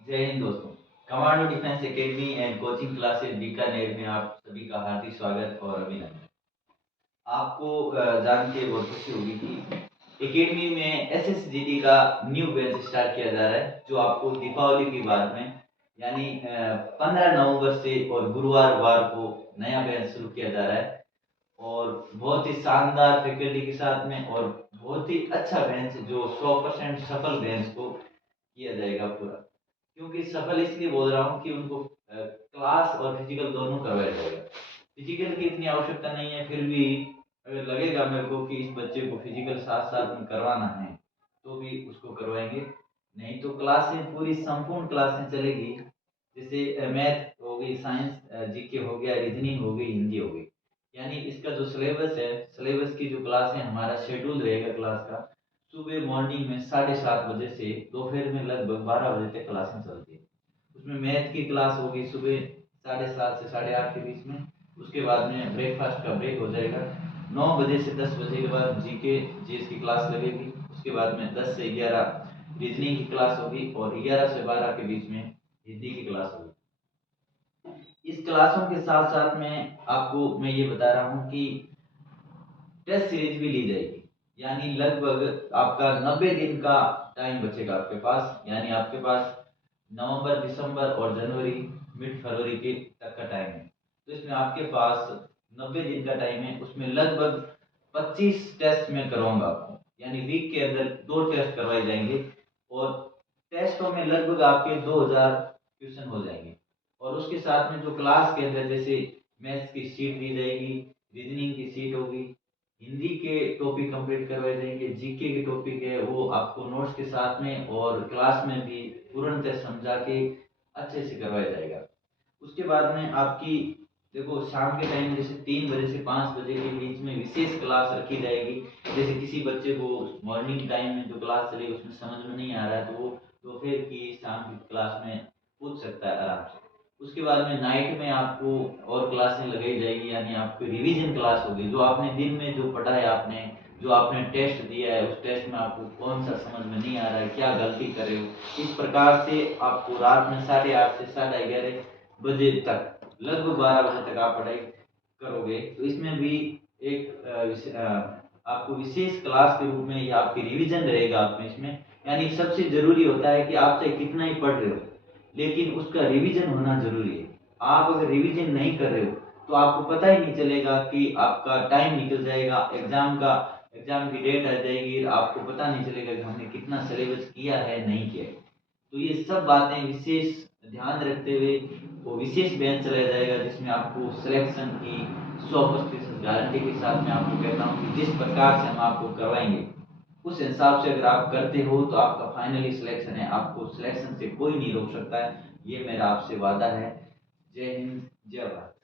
जय हिंद दोस्तों। Commando defence academy and coaching classes Bikaner में आप सभी का हार्दिक स्वागत और अभिनंदन। आपको जान के बहुत खुशी होगी कि एकेडमी में एसएसजीडी का न्यू बैच स्टार्ट किया जा रहा है, जो आपको दीपावली के बाद में यानी 15 नवंबर से और गुरुवार वार को नया बैच शुरू किया जा रहा है। और बहुत ही शानदार फैकल्टी के साथ में और बहुत ही अच्छा बेंच, जो 100% सफल बेंच को किया जाएगा पूरा। क्योंकि सफल इसलिए बोल रहा हूँ कि उनको क्लास और फिजिकल दोनों करवाया जाएगा। फिजिकल की इतनी आवश्यकता नहीं है, फिर भी अगर लगेगा मेरे को कि इस बच्चे को फिजिकल साथ साथ में करवाना है तो भी उसको करवाएंगे। नहीं तो क्लासें पूरी संपूर्ण क्लासें चलेगी, जैसे मैथ हो गई, साइंस जीके हो गया, रीजनिंग हो गई, हिंदी हो गई। यानी इसका जो सिलेबस है, सिलेबस की जो क्लासें, हमारा शेड्यूल रहेगा क्लास का, सुबह मॉर्निंग में 7:30 बजे से दोपहर में लगभग 12 बजे तक क्लासें चलती है। उसमें मैथ की क्लास होगी सुबह 7:30 से 8:30 के बीच में। उसके बाद में ब्रेकफास्ट का ब्रेक हो जाएगा। 9 बजे से 10 बजे के बाद जीके जीएस की क्लास लगेगी। उसके बाद में 10 से 11 रीजनिंग की क्लास होगी और 11 से 12 के बीच में हिंदी की क्लास होगी। इस क्लासों के साथ साथ में आपको मैं ये बता रहा हूँ कि टेस्ट सीरीज भी ली जाएगी। यानी लगभग आपका 90 दिन का टाइम बचेगा आपके पास। यानी आपके पास नवंबर, दिसंबर और जनवरी, मिड फरवरी के तक का टाइम है। तो इसमें आपके पास 90 दिन का टाइम है। उसमें लगभग 25 टेस्ट मैं करवाऊंगा आपको। यानी वीक के अंदर 2 टेस्ट करवाए जाएंगे और टेस्टों में लगभग आपके 2000 क्वेश्चन हो जाएंगे। और उसके साथ में जो क्लास के अंदर जैसे मैथ्स की शीट दी जाएगी, रीजनिंग की शीट होगी, हिंदी के टॉपिक कंप्लीट करवाए जाएंगे, जीके के टॉपिक है वो आपको नोट्स के साथ में और क्लास में भी पूर्णतः समझा के अच्छे से करवाया जाएगा। उसके बाद में आपकी देखो शाम के टाइम जैसे 3 बजे से 5 बजे के बीच में विशेष क्लास रखी जाएगी। जैसे किसी बच्चे को मॉर्निंग टाइम में जो क्लास चलेगी उसमें समझ में नहीं आ रहा है तो वो दोपहर की शाम की क्लास में पूछ सकता है आराम से। उसके बाद में नाइट में आपको और क्लासें लगाई जाएगी। यानी आपकी रिवीजन क्लास होगी, जो आपने दिन में जो पढ़ा है, आपने जो आपने टेस्ट दिया है, उस टेस्ट में आपको कौन सा समझ में नहीं आ रहा है, क्या गलती कर रहे हो, इस प्रकार से आपको रात में 8:30 से 11:30 बजे तक, लगभग 12 बजे तक आप पढ़ाई करोगे। तो इसमें भी एक आपको विशेष क्लास के रूप में या आपकी रिवीजन रहेगा आपमें इसमें। यानी सबसे जरूरी होता है कि आप चाहे कितना ही पढ़ रहे हो, लेकिन उसका रिवीजन होना जरूरी है। आप अगर रिवीजन नहीं कर रहे हो तो आपको पता ही नहीं चलेगा कि आपका टाइम निकल जाएगा, एग्जाम की डेट आ जाएगी, आपको पता नहीं चलेगा कि हमने कितना सिलेबस किया है, नहीं किया है। तो ये सब बातें विशेष ध्यान रखते हुए वो विशेष बैच चलाया जाएगा, जिसमें आपको सिलेक्शन की 100% गारंटी के साथ मैं आपको कहता हूँ कि जिस प्रकार से हम आपको करवाएंगे उस हिसाब से अगर आप करते हो तो आपका फाइनली सिलेक्शन है। आपको सिलेक्शन से कोई नहीं रोक सकता है, ये मेरा आपसे वादा है। जय हिंद, जय भारत।